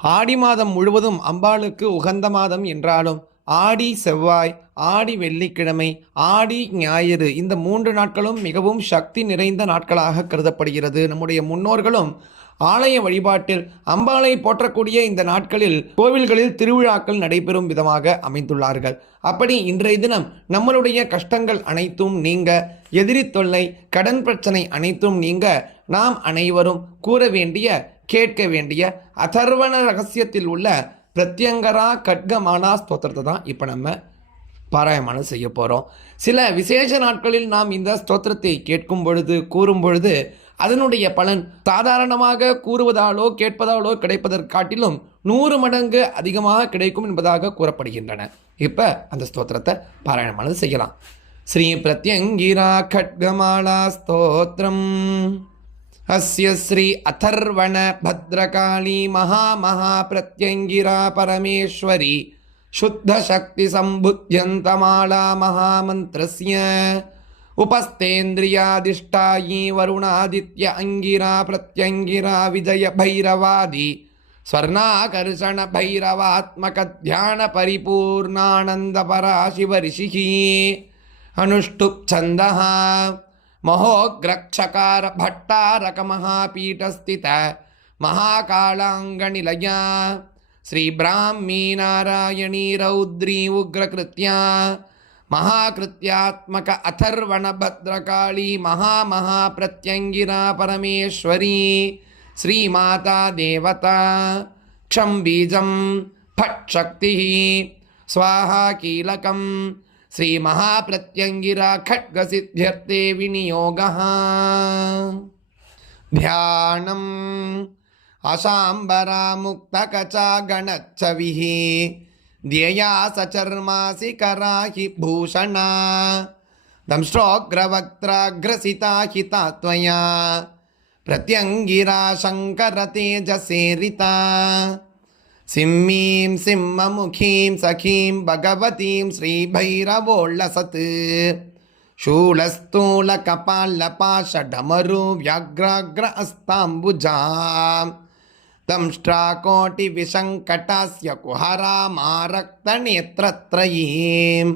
ஆடி மாதம் முழுவதும் அம்பாளுக்கு உகந்த மாதம் என்றாலும் ஆடி செவ்வாய், ஆடி வெள்ளிக்கிழமை, ஆடி ஞாயிறு இந்த 3 நாட்களும் மிகவும் சக்தி நிறைந்த நாட்களாக கருதப்படுகிறது. நம்முடைய முன்னோர்களும் ஆலய வழிபாட்டில் அம்பாளை போற்றக்கூடிய இந்த நாட்களில் கோவில்களில் திருவிழாக்கள் நடைபெறும் விதமாக அமைந்துள்ளார்கள். அப்படி இன்றைய தினம் நம்மளுடைய கஷ்டங்கள் அனைத்தும் நீங்க, எதிரி தொல்லை, கடன் பிரச்சனை அனைத்தும் நீங்க நாம் அனைவரும் கூற வேண்டிய, கேட்க வேண்டிய அதர்வண ரகசியத்தில் உள்ள பிரத்யங்கரா கட்கமானா ஸ்தோத்திரத்தை தான் இப்போ நம்ம பாராயணம் செய்ய போகிறோம். சில விசேஷ நாட்களில் நாம் இந்த ஸ்தோத்திரத்தை கேட்கும் பொழுது, கூறும் பொழுது அதனுடைய பலன் சாதாரணமாக கூறுவதாலோ கேட்பதாலோ கிடைப்பதற்கு காட்டிலும் 100 மடங்கு அதிகமாக கிடைக்கும் என்பதாக கூறப்படுகின்றன. இப்போ அந்த ஸ்தோத்திரத்தை பாராயணம் செய்யலாம். ஸ்ரீ பிரத்யங்கிரா கட்கமாலா ஸ்தோத்திரம். अस्य श्री अथर्वण भद्रकाली महा प्रत्यंगिरा परमेश्वरी शुद्ध शक्ति संबुध्यन्तमाला महामंत्रस्य उपस्थेन्द्रियादिष्टायी वरुणादित्य अंगिरा प्रत्यंगिरा विजय भैरवादि स्वर्णाकर्षण भैरवात्मक ध्यान परिपूर्णानंद परा शिव ऋषि अनुष्टुप छंदः महोग्रक्षकार भट्टारक महापीठस्थित महाकालांगनिलया श्री ब्राह्मी नारायणी रौद्री उग्रकृत्या महाकृत्यात्मक अथर्वण भद्रकाली महाप्रत्यंगिरा परमेश्वरी श्री माता देवता क्षम बीजम फट शक्ति स्वाहा कीलकम श्री महाप्रत्यंगिरा खड्ग सिद्ध्यर्थे विनियोगः. ध्यानम् अशांबरा मुक्तकचा गणच्छविः ध्येया सचर्मासि कराहि भूषणा दंष्ट्रोग्रवक्त्राग्रसिता हिता त्वया प्रत्यंगिरा शंकर तेजसेरिता सिंहीं सिंहमुखीं सखीं भगवतीं श्रीभैरवोल्लसत् शूलस्थूलकपालपाशडमरु व्याघ्राग्र अस्ताम्बुजां दंष्ट्राकोटिविशङ्कटास्य कुहरामारक्तनेत्रत्रयीं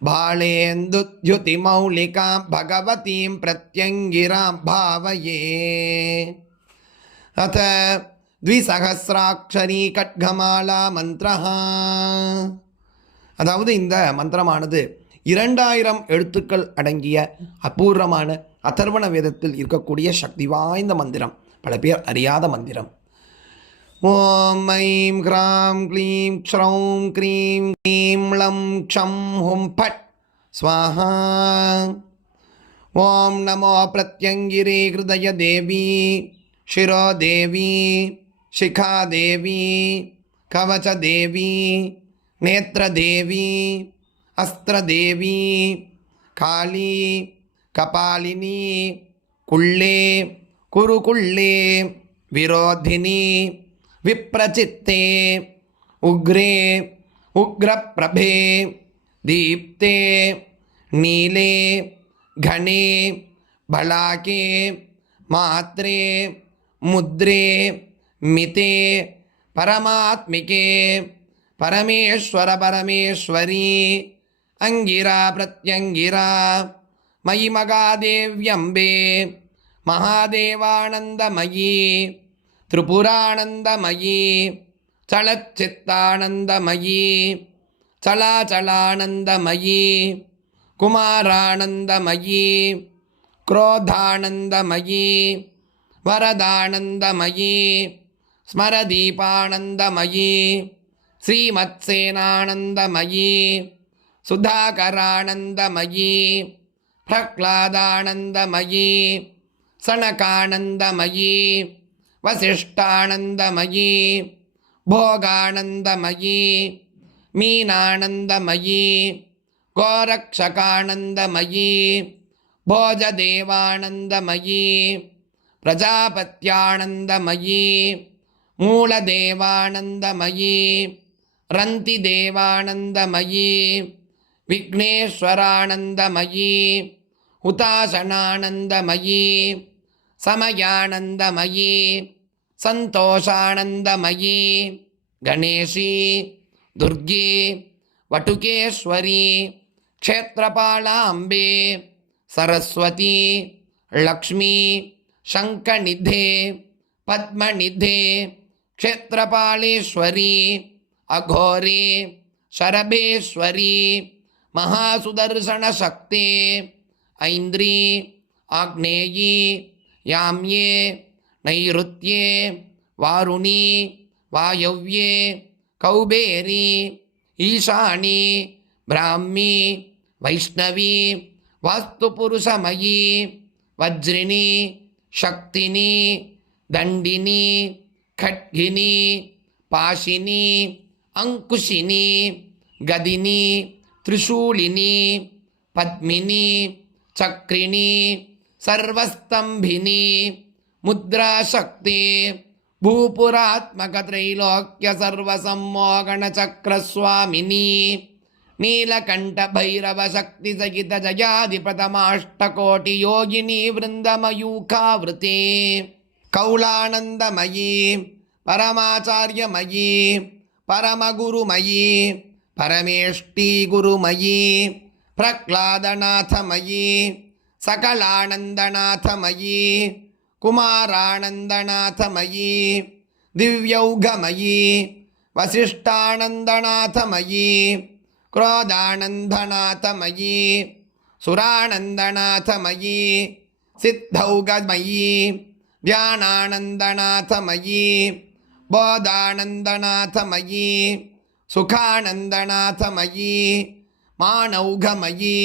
बालेन्दुद्युतिमौलिकां भगवतीं प्रत्यङ्गिरां भावये. अथ द्विसहस्राक्षरी கட்கமாலா மந்திரா. அதாவது இந்த மந்திரமானது 2000 எழுத்துக்கள் அடங்கிய அபூர்வமான அதர்வண வேதத்தில் இருக்கக்கூடிய சக்தி வாய்ந்த மந்திரம், பல பேர் அறியாத மந்திரம். ஓம் ஐம் கிராம் க்ளீம் க்ஷௌம் க்ரீம் க்ளீம் லம் க்ஷம் ஹும் ஃபட் ஸ்வாஹா. ஓம் நமோ பிரத்யங்கிரே ஹிருதய தேவி शिरो देवी शिखा देवी कवच देवी नेत्र देवी अस्त्र देवी काली कपालिनी कुल्ले कुरुकुल्ले विरोधिनी विप्रचित्ते उग्रे उग्रप्रभे दीप्ते नीले घने बलाके मात्रे मुद्रे मिते परमात्मिके परमेश्वर परमेश्वरी अंगिरा प्रत्यंगिरा मयि मगादेव्यंबे महादेवानंदमयी त्रिपुरानंदमयी चलच्चित्तानंदमयी चलाचलानंदमयी कुमारानंदमयी क्रोधानंदमयी वरदानंदमयी स्मरदीपानंदमयी श्रीमत्सेनानंदमयी सुधाकरानंदमयी प्रह्लादानंदमयी सनकानंदमयी वसिष्ठानंदमयी भोगानंदमयी मीनानंदमयी गोरक्षकानंदमयी भोजदेवानंदमयी प्रजापत्यानंदमयी मूलदेवानंदमयी रन्तिदेवानंदमयी विघ्नेश्वरानंदमयी हुताशनानंदमयी समयानंदमयी ಸಂತೋಷಾನಂದಮಯೀ ಗಣೇಶಿ ದುರ್ಗೆ ವಟುಕೇಶ್ವರಿ ಕ್ಷೇತ್ರಪಾಲಾಂಬೆ ಸರಸ್ವತಿ ಲಕ್ಷ್ಮೀ ಶಂಖನಿಧೆ ಪದ್ಮನಿಧೆ ಕ್ಷೇತ್ರಪಾಲೇಶ್ವರಿ ಅಘೋರೆ ಶರಭೇಶ್ವರಿ ಮಹಾಸುದರ್ಶನ ಶಕ್ತೆ ಐಂದ್ರಿ ಆಗ್ನೇಯಿ ಯಾಮ್ಯೆ ನೈಋತ್ಯೆ ವಾರುಣಿ ವಾಯವ್ಯೆ ಕೌಬೇರಿ ಈಶಾನಿ ಬ್ರಾಹ್ಮಿ ವೈಷ್ಣವಿ ವಾಸ್ತುಪುರುಷಮಯೀ ವಜ್ರಿಣಿ ಶಕ್ತಿನಿ ದಂಡಿನಿ ಖಡ್ಗಿನಿ ಪಾಶಿನಿ ಅಂಕುಶಿನಿ ಗದಿನಿ ತ್ರಿಶೂಲಿನಿ ಪದ್ಮಿನಿ ಚಕ್ರಿಣಿ ಸರ್ವಸ್ತಂಭಿನಿ ಮುದ್ರಾಶಕ್ತಿ ಭೂಪುರಾತ್ಮಕ ತ್ರೈಲೋಕ್ಯ ಸರ್ವಸಮ್ಮೋಹನ ಚಕ್ರಸ್ವಾಮಿನಿ ನೀಲಕಂಠ ಭೈರವ ಶಕ್ತಿ ಸಹಿತ ಜಯಾಧಿಪತಮಾಷ್ಟಕೋಟಿ ಯೋಗಿನಿ ವೃಂದಮಯೂಖಾವೃತೆ ಕೌಲಾನಂದಮಯೀ ಪರಮಾಚಾರ್ಯಮಯೀ ಪರಮಗುರುಮಯೀ ಪರಮೇಷ್ಠಿ ಗುರುಮಯೀ ಪ್ರಹ್ಲಾದನಾಥಮಯೀ ಸಕಲಾನಂದನಾಥಮಯೀ ಕುಮಾರಾನಂದನಾಥಮಯೀ ದಿವ್ಯೌಘಮಯೀ ವಸಿಷ್ಠಾನಂದನಾಥಮಯೀ ಕ್ರೋಧಾನಂದನಾಥಮಯೀ ಸುರಾನಂದನಾಥಮಯೀ ಸಿದ್ಧೌಘಮಯೀ ಧ್ಯಾನಾನಂದನಾಥಮಯೀ ಬೋಧಾನಂದನಾಥಮಯೀ ಸುಖಾನಂದನಾಥಮಯೀ ಮಾನೌಘಮಯೀ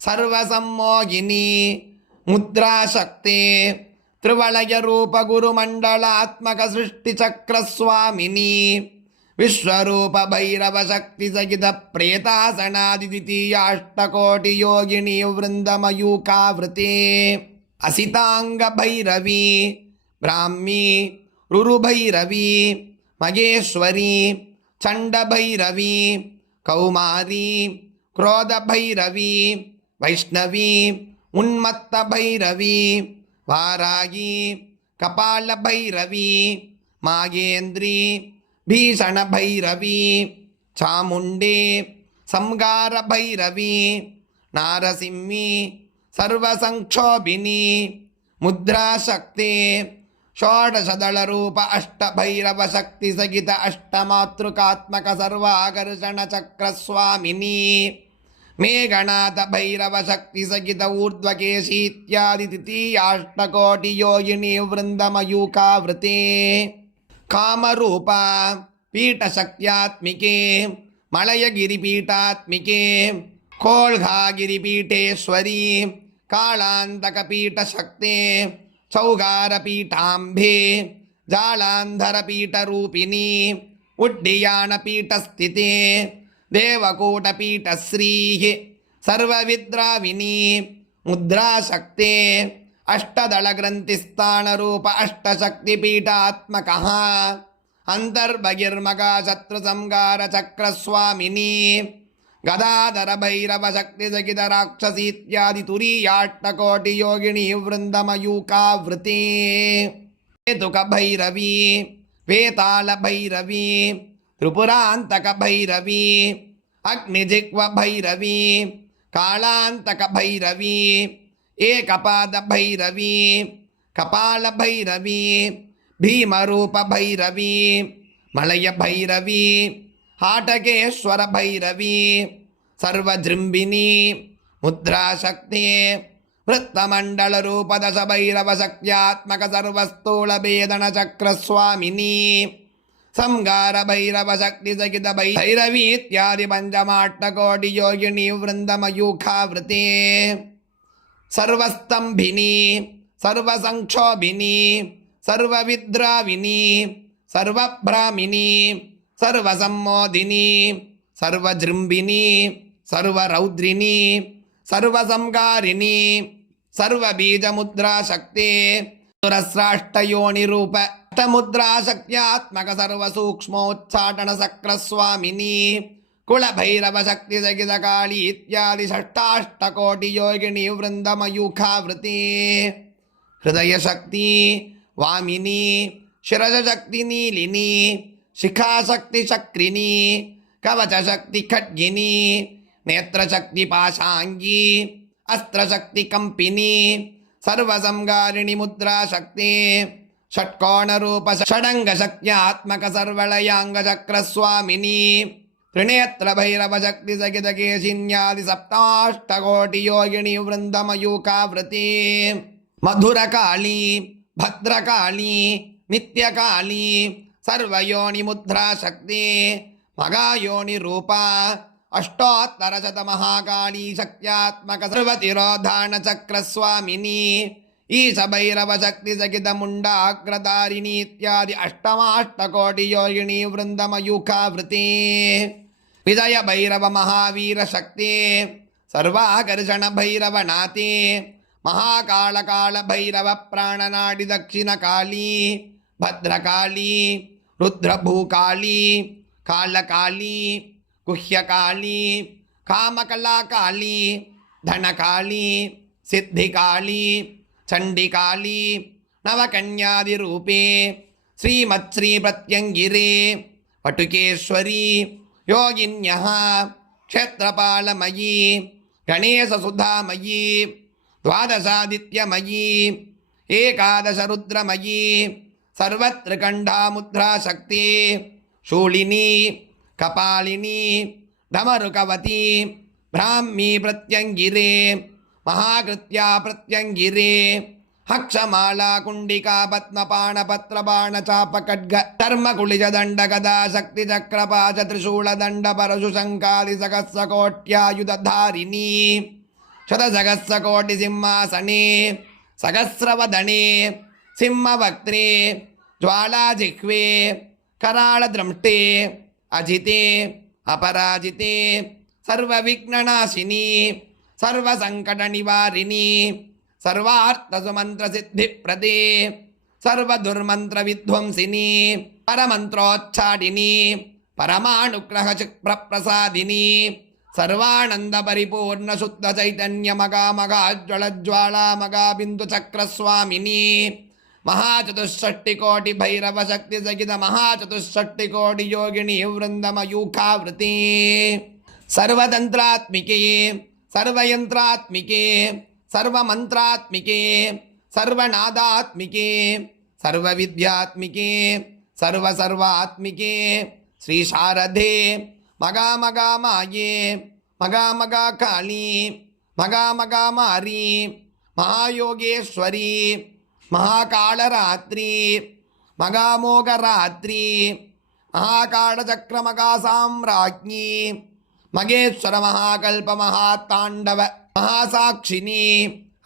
ಸರ್ವಸಮ್ಮೋಹಿನಿ ಮುದ್ರಾಶಕ್ತೆ ತ್ರಿವಲಯ ರೂಪ ಗುರುಮಂಡಲಾತ್ಮಕ ಸೃಷ್ಟಿಚಕ್ರಸ್ವಾಮಿನಿ ವಿಶ್ವರೂಪ ಭೈರವ ಶಕ್ತಿ ಸಹಿತ ಪ್ರೇತಾಸನಾದಿ ದ್ವಿತೀಯಾಷ್ಟಕೋಟಿ ಯೋಗಿನಿ ವೃಂದಮಯೂಖಾವೃತೆ ಅಸಿತಾಂಗ ಭೈರವಿ ಬ್ರಾಹ್ಮಿ ರುರುಭೈರವಿ ಮಗೇಶ್ವರಿ ಚಂಡಭೈರವಿ ಕೌಮಾರಿ ಕ್ರೋಧಭೈರವಿ ವೈಷ್ಣವಿ ಉನ್ಮತ್ತ ಭೈರವಿ ವಾರಾಗಿ ಕಪಾಲ ಭೈರವಿ ಮಾಗೇಂದ್ರಿ ಭೀಷಣ ಭೈರವಿ ಚಾಮುಂಡೆ ಸಂಗಾರ ಭೈರವಿ ನಾರಸಿಂಹಿ ಸರ್ವಸಂಕ್ಷೋಭಿನಿ ಮುದ್ರಾಶಕ್ತೆ ಷೋಡಶದಳ ರೂಪ ಅಷ್ಟಭೈರವ ಶಕ್ತಿ ಸಹಿತ ಅಷ್ಟಮಾತೃಕಾತ್ಮಕ ಸರ್ವಾಕರ್ಷಣ ಚಕ್ರಸ್ವಾಮಿನಿ ಮೇಘನಾಥ ಭೈರವ ಶಕ್ತಿ ಸಹಿತ ಊರ್ಧ್ವಕೇಶಿ ಇತ್ಯಾದಿ ತೃತೀಯಾಷ್ಟಕೋಟಿ ಯೋಗಿನಿ ವೃಂದಮಯೂಖಾವೃತೆ ಕಾಮರೂಪ ಪೀಠಶಕ್ತ್ಯಾತ್ಮಿಕೆ ಮಲಯಗಿರಿಪೀಠಾತ್ಮಿಕೆ ಕೋಳ್ಘಾಗಿರಿಪೀಠೇಶ್ವರಿ ಕಾಳಾಂತಕ ಪೀಠಶಕ್ತೆ ಚೌಗಾರಪೀಠಾಂಬೆ ಜಾಳಾಂಧರಪೀಠರೂಪಿಣಿ ಉಡ್ಡಿಯಾನಪೀಠಸ್ಥಿತೆ ದೇವಕೂಟಪೀಠಶ್ರೀ ಸರ್ವವಿದ್ರಾವಿನಿ ಮುದ್ರಾಶಕ್ತೆ ಅಷ್ಟದಳಗ್ರಂಥಿಸ್ಥಾನರೂಪ ಅಷ್ಟಶಕ್ತಿಪೀಠಾತ್ಮಕಃ ಅಂತರ್ಬಹಿರ್ಮಗ ಶತ್ರುಸಂಗಾರ ಚಕ್ರಸ್ವಾಮಿನಿ ಗದಾಧರ ಭೈರವ ಶಕ್ತಿ ಸಹಿತ ರಾಕ್ಷಸಿ ಇತ್ಯಾದಿ ತುರೀಯಾಷ್ಟಕೋಟಿ ಯೋಗಿನಿ ವೃಂದಮಯೂಖಾವೃತೆ ಹೇತುಕ ಭೈರವಿ ವೇತಾಳ ಭೈರವಿ ತ್ರಿಪುರಾಂತಕ ಭೈರವಿ ಅಗ್ನಿಜಿಹ್ವ ಭೈರವಿ ಕಾಳಾಂತಕ ಭೈರವಿ ಏಕಪಾದ ಭೈರವಿ ಕಪಾಲ ಭೈರವಿ ಭೀಮರೂಪ ಭೈರವಿ ಮಲಯ ಭೈರವಿ ಹಾಟಕೇಶ್ವರ ಭೈರವಿ ಸರ್ವಜೃಂಬಿನಿ ಮುದ್ರಾಶಕ್ತಿ ವೃತ್ತಮಂಡಲ ರೂಪ ದಶ ಭೈರವ ಶಕ್ತ್ಯಾತ್ಮಕ ಸರ್ವಸ್ಥೂಲ ಭೇದನ ಚಕ್ರಸ್ವಾಮಿನಿ ಸಂಗಾರ ಭೈರವ ಶಕ್ತಿ ಸಹಿತ ಭೈರವಿ ಇತ್ಯಾದಿ ಪಂಚಮಾಷ್ಟಕೋಟಿ ಯೋಗಿನಿ ವೃಂದಮಯೂಖಾವೃತೆ ಸರ್ವಸ್ತಂಭಿನಿ ಸರ್ವಸಂಕ್ಷೋಭಿನಿ ಸರ್ವವಿದ್ರಾವಿನಿ ಸರ್ವಭ್ರಾಮಿನಿ ಸರ್ವಸಮ್ಮೋದಿನಿ ಸರ್ವಜೃಂಬಿನಿ ಸರ್ವರೌದ್ರಿನಿ ಸರ್ವಸಂಗಾರಿಣಿ ಸರ್ವಬೀಜಮುದ್ರಾಶಕ್ತಿ ಸುರಸ್ರಾಷ್ಟಯೋನಿರೂಪ ಅಷ್ಟಮುದ್ರಾಶಕ್ತ್ಯಾತ್ಮಕ ಸರ್ವಸೂಕ್ಷ್ಮೋಚ್ಚಾಟನ ಚಕ್ರಸ್ವಾಮಿನಿ ಕುಳಭೈರವ ಶಕ್ತಿ ಸಹಿತ ಕಾಳಿ ಇತ್ಯಾದಿ ಷಷ್ಟಾಷ್ಟಕೋಟಿ ಯೋಗಿನಿ ವೃಂದಮಯೂಖಾವೃತೆ ಹೃದಯ ಶಕ್ತಿ ವಾಮಿನಿ ಶಿರಸಶಕ್ತಿ ನೀಲಿನಿ, ಶಿಖಾಶಕ್ತಿ ಚಕ್ರಿಣಿ, ಕವಚಶಕ್ತಿ ಖಡ್ಗಿನಿ, ನೇತ್ರಶಕ್ತಿ ಪಾಶಾಂಗಿ, ಅಸ್ತ್ರಶಕ್ತಿ ಕಂಪಿನಿ, ಸರ್ವಸಂಗಾರಿಣಿ ಮುದ್ರಾ ಶಕ್ತಿ, ಷಟ್ಕೋಣ ರೂಪ ಷಡಂಗ ಶಕ್ತ್ಯಾತ್ಮಕ ಸರ್ವಳಯಾಂಗ ಚಕ್ರ ಸ್ವಾಮಿನಿ, ತ್ರಿನೇತ್ರ ಭೈರವ ಶಕ್ತಿ ಸಗಿತ ಕೇಶಿನ್ಯಾದಿ ಸಪ್ತಾಷ್ಟಕೋಟಿ ಯೋಗಿಣಿ ವೃಂದಮಯೂಕಾವೃತಿ, ಮಧುರಕಾಳಿ, ಭದ್ರಕಾಳಿ, ನಿತ್ಯಕಾಳಿ, ಸರ್ವಯೋನಿ ಮುದ್ರಾ ಶಕ್ತಿ, ಮಗಾಯೋನಿ ರೂಪ, ಅಷ್ಟೋತ್ತರ ಶತ ಮಹಾಕಾಳಿ ಶಕ್ತ್ಯಾತ್ಮಕ ಸರ್ವತಿರೋಧಾನ ಚಕ್ರ ಸ್ವಾಮಿನಿ, ಈಶ ಭೈರವ ಶಕ್ತಿ ಸಗಿತ ಮುಂಡಾಗ್ರಧಾರಿಣಿ ಇತ್ಯಾದಿ ಅಷ್ಟಮಾಷ್ಟಕೋಟಿ ಯೋಗಿಣಿ ವೃಂದಮಯೂಖಾವೃತಿ, ವಿಜಯ ಭೈರವ ಮಹಾವೀರ ಶಕ್ತಿ, ಸರ್ವಾಕರ್ಷಣ ಭೈರವ ನಾತಿ, ಮಹಾಕಾಳ ಕಾಳ ಭೈರವ ಪ್ರಾಣನಾಡಿ ದಕ್ಷಿಣ ಕಾಳಿ, ಭದ್ರಕಾಳಿ, ರುದ್ರಭೂಕಾಳಿ, ಕಾಳಕಾಳಿ, ಗುಹ್ಯಕಾಳಿ, ಕಾಮಕಲಾಕಾಳಿ, ಧನಕಾಳಿ, ಸಿದ್ಧಿಕಾಳಿ, ಚಂಡಿಕಾಳಿ, ನವಕನ್ಯಾದಿರೂಪೇ, ಶ್ರೀಮತ್ಶ್ರೀ ಪ್ರತ್ಯಂಗಿರೇ, ಪಟುಕೇಶ್ವರಿ, ಯೋಗಿನ್ಯಃ, ಕ್ಷೇತ್ರಪಾಲಮಯೀ, ಗಣೇಶಸುಧಾಮಯೀ, ದ್ವಾದಶಾದಿತ್ಯಮಯೀ, ಏಕಾದಶ ರುದ್ರಮಯೀ, ಸರ್ವತ್ರಿಕಂಠಾ ಮುದ್ರಾ ಶಕ್ತಿ, ಶೂಲಿನಿ, ಕಪಾಲಿನಿ, ಢಮರುಕವತಿ, ಬ್ರಾಹ್ಮೀ ಪ್ರತ್ಯಂಗಿರೇ, ಮಹಾಕೃತ್ಯಾ ಪ್ರತ್ಯಂಗಿರೇ, ಹಕ್ಷಮಾಲಾ ಕುಂಡಿಕಾ ಪದ್ಮಪಾಣ ಪತ್ರ ಬಾಣ ಚಾಪ ಖಡ್ಗ ಧರ್ಮ ಕುಳಿಜ ದಂಡ ಗದಾ ಶಕ್ತಿ ಚಕ್ರಪಾಶ ತ್ರಿಶೂಲ ದಂಡ ಪರಶು ಶಂಕಾದಿ ಸಹಸ್ರ ಕೋಟ್ಯಾಯುಧಾರಿಣಿ, ಶತಸಹಸ್ರ ಕೋಟಿ ಸಿಂಹಾಸನೆ, ಸಹಸ್ರವದನೆ, ಸಿಂಹವಕ್ತ್ರೇ, ಜ್ವಾಲಾಜಿಹ್ವೆ, ಕರಾಳ ದ್ರಂಷ್ಟೆ, ಅಜಿತೆ, ಅಪರಾಜಿತೆ, ಸರ್ವವಿಘ್ನನಾಶಿನಿ, ಸರ್ವಸಂಕಟ ನಿವಾರಿಣಿ, ಸರ್ವಾರ್ಥಸುಮಂತ್ರ ಸಿದ್ಧಿಪ್ರದೇ, ಸರ್ವದುರ್ಮಂತ್ರ ವಿಧ್ವಂಸಿನಿ, ಪರಮಂತ್ರೋಚ್ಚಾಟಿನಿ, ಪರಮಾನುಗ್ರಹ ಚಿಪ್ರಪ್ರಸಾದಿನಿ, ಸರ್ವಾನಂದ ಪರಿಪೂರ್ಣ ಶುದ್ಧ ಚೈತನ್ಯ ಮಗಾ ಜ್ವಾಲಾ ಮಗಾ ಬಿಂದು ಚಕ್ರ ಸ್ವಾಮಿನಿ, ಮಹಾಚತುಷ್ಷಷ್ಟಿಕೋಟಿ ಭೈರವ ಶಕ್ತಿ ಸಗಿತ ಮಹಾಚತುಷ್ಷಷ್ಟಿಕೋಟಿ ಯೋಗಿಣಿ ವೃಂದಮಯೂಖಾವೃತಿ, ಸರ್ವತಂತ್ರಾತ್ಮಿಕೆ, ಸರ್ವಯಂತ್ರಾತ್ಮಿಕೆ, ಸರ್ವಮಂತ್ರಾತ್ಮಿಕೆ, ಸರ್ವನಾದಾತ್ಮಿಕೆ, ಸರ್ವವಿದ್ಯಾತ್ಮಿಕೆ, ಸರ್ವಾತ್ಮಿಕೆ, ಶ್ರೀ ಶಾರದೆ ಮಗಾ ಮಾಯೆ, ಮಗಾ ಕಾಳಿ, ಮಗಾ ಮಾರಿ, ಮಹಾಯೋಗೇಶ್ವರಿ, ಮಹಾಕಾಳರಾತ್ರಿ, ಮಗಾಮೋಘರಾತ್ರಿ, ಮಹಾಕಾಳಚಕ್ರ ಮಗಾ ಸಾಮ್ರಾಜ್ಞಿ, ಮಗೇಶ್ವರ ಮಹಾಕಲ್ಪ ಮಹಾತಾಂಡವ ಮಹಾಸಾಕ್ಷಿನಿ,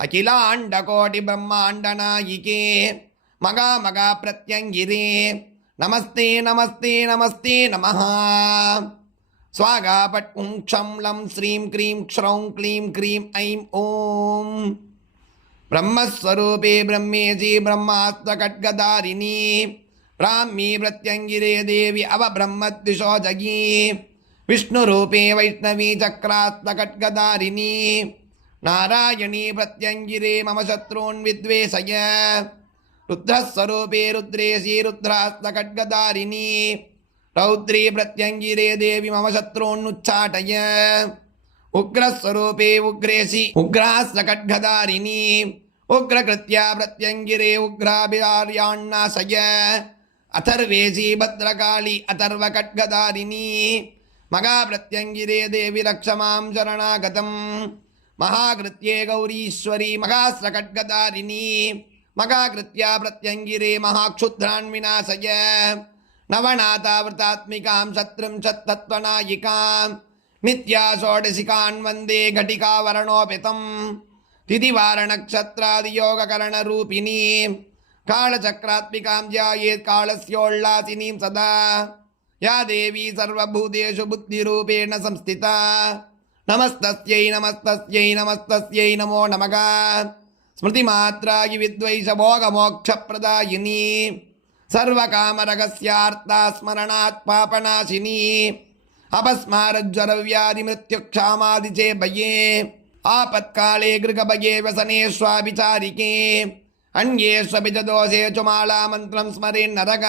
ಅಖಿಲಾಂಡಕೋಟಿ ಬ್ರಹ್ಮಾಂಡ ನಾಯಿಕೆ, ಮಗಾ ಪ್ರತ್ಯಂಗಿರೇ, ನಮಸ್ತೆ ನಮಸ್ತೆ ನಮಸ್ತೆ ನಮಃ. ಸ್ವಾಗಾಪಟ್ ಉಂ ಕ್ಷಂ ಲಂ ಶ್ರೀಂ ಕ್ರೀಂ ಕ್ಷೌಂ ಕ್ಲೀಂ ಕ್ರೀಂ ಐಂ ಓಂ. ಬ್ರಹ್ಮಸ್ವರೂಪೇ ಬ್ರಹ್ಮೇಶಿ ಬ್ರಹ್ಮಾಸ್ತ್ರ ಖಡ್ಗಧಾರಿಣಿ, ಬ್ರಾಹ್ಮೀ ಪ್ರತ್ಯಂಗಿರೇ ದೇವಿ ಅವ ಬ್ರಹ್ಮದ್ವಿಷೋಜಗಿ, ವಿಷ್ಣುರೂಪೇ ವೈಷ್ಣವೀ ಚಕ್ರಾಸ್ತ್ರ ಖಡ್ಗಧಾರಿಣಿ, ನಾರಾಯಣೀ ಪ್ರತ್ಯಂಗಿರೇ ಮಮ ಶತ್ರುನ್ ವಿದ್ವೇಷಯ, ರುದ್ರಸ್ವರೂಪೇ ರುದ್ರೇಶಿ ರುದ್ರಾಸ್ತ್ರ ಖಡ್ಗಧಾರಿಣಿ, ರೌದ್ರೀ ಪ್ರತ್ಯಂಗಿರೇ ದೇವಿ ಮಮ ಶತ್ರುನ್ನುಚ್ಚಾಟಯ, ಉಗ್ರಸ್ವರೂಪೇ ಉಗ್ರೇಶಿ ಉಗ್ರಾಸ್ತ್ರ ಖಡ್ಗಧಾರಿಣಿ, ಉಗ್ರಕೃತ್ಯ ಪ್ರತ್ಯಂಗಿರೇ ಉಗ್ರಾಭಿರ್ಯಾಣ್ಣಾಶಯ, ಅಥರ್ವೇಶಿ ಭದ್ರಕಾಳಿ ಅಥರ್ವ ಖಡ್ಗಧಾರಿಣಿ, ಮಗಾ ಪ್ರತ್ಯಂಗಿರೇ ದೇವಿ ರಕ್ಷಮಾಂ ಶರಣಾಗತಂ, ಮಹಾಕೃತ್ಯೇ ಗೌರೀಶ್ವರಿ ಮಗಾಸ್ತ್ರ ಖಡ್ಗಧಾರಿಣಿ, ಮಗಾಕೃತ್ಯ ಪ್ರತ್ಯಂಗಿರೇ ಮಹಾಕ್ಷುದ್ರಾನ್ ವಿನಾಶಯ, ನವನಾಥಾವೃತಾತ್ಮಿಕಾಂ ಶತ್ರುಂಶತ್ತತ್ವನಾಯಿಕಾಂ, ನಿತ್ಯಾ ಷೋಡಶಿಕಾನ್ ವಂದೇ ಘಟಿಕಾವರಣೋಪೇತಂ, ತಿಥಿವಾರನಕ್ಷತ್ರಾದಿಯೋಗಕರಣರೂಪಿಣೀ, ಕಾಳಚಕ್ರಾತ್ಮಿಕಾಂ ಧ್ಯಾಯೇತ್ ಕಾಳಸ್ಯೋಲ್ಲಾಸಿನೀಂ ಸದಾ, ಯಾ ದೇವಿ ಸರ್ವಭೂತೇಷು ಬುದ್ಧಿರೂಪೇಣ ಸಂಸ್ಥಿತಾ, ನಮಸ್ತಸ್ಯೈ ನಮಸ್ತಸ್ಯೈ ನಮಸ್ತಸ್ಯೈ ನಮೋ ನಮಃ. ಸ್ಮೃತಿಮಾತ್ರಾಗಿ ವಿದ್ವೈಷ ಭೋಗಮೋಕ್ಷಪ್ರದಾಯಿನಿ, ಸರ್ವಕಾಮರಗಸ್ಯಾರ್ಥ ಸ್ಮರಣಾತ್ ಪಾಪನಾಶಿನಿ, ಅಪಸ್ಮಾರಜ್ವರವ್ಯಾಧಿ ಮೃತ್ಯುಕ್ಷಾಮಾದಿ ಚೇ ಭಯೇ, ಆಪತ್ಕಾಲೇ ಗೃಹಭಯೇ ವ್ಯಸನೇಶ್ವಾಭಿಚಾರಿಕೆ, अन्येष्वपि च दोषेषु मालामन्त्रं स्मरेन्नरः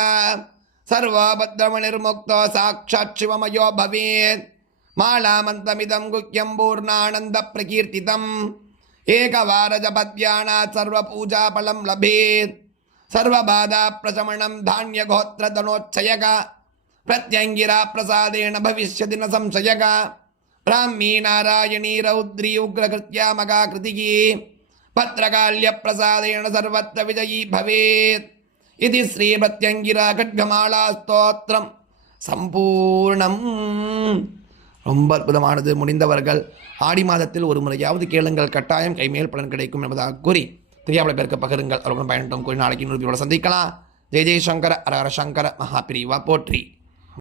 सर्वभद्रमणिर्मुक्तो साक्षात् शिवमयो भवेत्। मालामन्त्रमिदं गुह्यं पूर्णानन्दप्रकीर्तितम् एकवारजपद्यानात् सर्वपूजाफलं लभेत्। सर्वबाधाप्रशमनं धान्यगोत्रधनोच्छयः प्रत्यङ्गिरा प्रसादेन भविष्यति न संशयः। ब्राह्मी नारायणी रौद्री उग्रकृत्या मगाकृतिः भद्रकाल्यप्रसादेन सर्वत्र विजयी भवेत् इति श्री प्रत्यङ्गिरा खड्गमाला स्तोत्रम சம்பூர்ணம். ரொம்ப அற்புதமானது. முடிந்தவர்கள் ஆடி மாதத்தில் ஒரு முறையாவது கேளுங்கள், கட்டாயம் கைமேல் பலன் கிடைக்கும் என்பதாக கூறி தெரியாமல் பேருக்கு பகிருங்கள். அவர்களும் பயன்படும் கூறி நாளைக்கு இன்னொரு சந்திக்கலாம். ஜெய் ஜெய் சங்கர ஹர ஹர சங்கர மகாபிரிவா போற்றி.